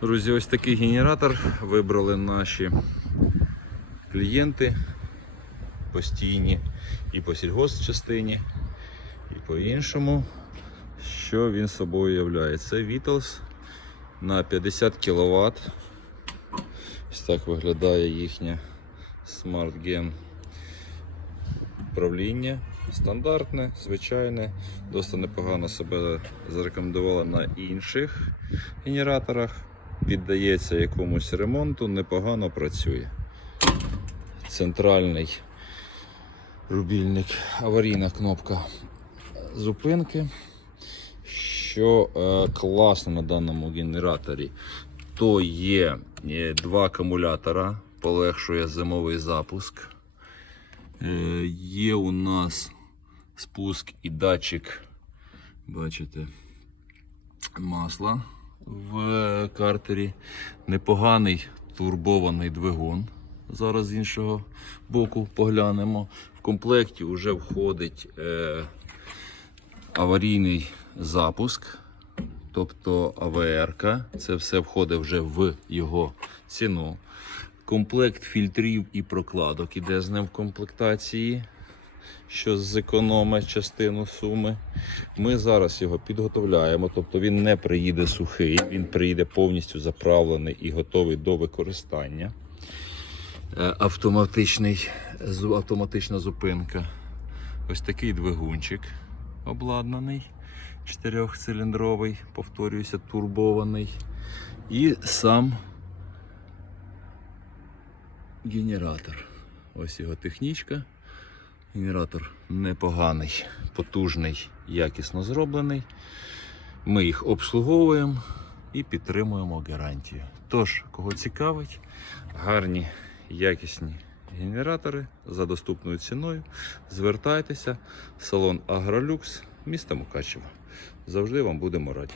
Друзі, ось такий генератор вибрали наші клієнти постійні і по сільгосчастині, і по іншому. Що він собою являє? Це Vitals на 50 кВт. Ось так виглядає їхнє Gen управління. Стандартне, звичайне, досить непогано себе зарекомендувало на інших генераторах. Піддається якомусь ремонту, непогано працює. Центральний рубільник, аварійна кнопка зупинки. Що е, класно на даному генераторі, то є е, два акумулятора, полегшує зимовий запуск. Е, є у нас спуск і датчик, бачите, масла в картері. Непоганий турбований двигун. Зараз з іншого боку поглянемо. В комплекті вже входить е, аварійний запуск, тобто АВР. Це все входить вже в його ціну. Комплект фільтрів і прокладок іде з ним в комплектації, що зекономить частину суми. Ми зараз його підготовляємо, тобто він не приїде сухий, він приїде повністю заправлений і готовий до використання. Е, Автоматичний, автоматична зупинка. Ось такий двигунчик обладнаний, чотирьохциліндровий, повторююся, турбований. І сам генератор. Ось його технічка. Генератор непоганий, потужний, якісно зроблений. Ми їх обслуговуємо і підтримуємо гарантію. Тож, кого цікавить, гарні, якісні генератори за доступною ціною. Звертайтеся, салон Агролюкс, місто Мукачево. Завжди вам будемо раді.